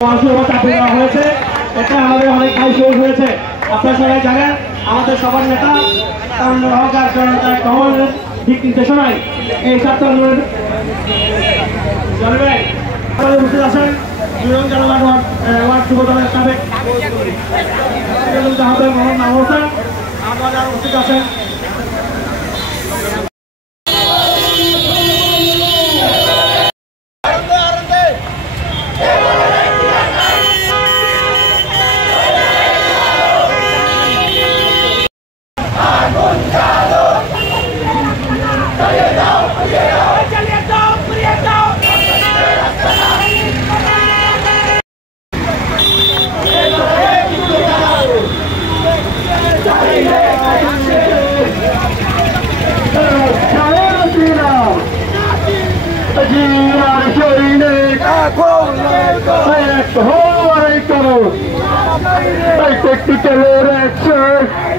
চাপিয়ে দেওয়া হয়েছে, এটা আমাদের অনেক ভাই শহীদ হয়েছে। আপনারা সবাই জানেন আমাদের সবার নেতা ঠিক নির্দেশনায় এই ছাত্র আন্দোলন জানবেন উপস্থিত আছেন মোহাম্মদ হোসেন আমাদের উপস্থিত আছেন Take the action.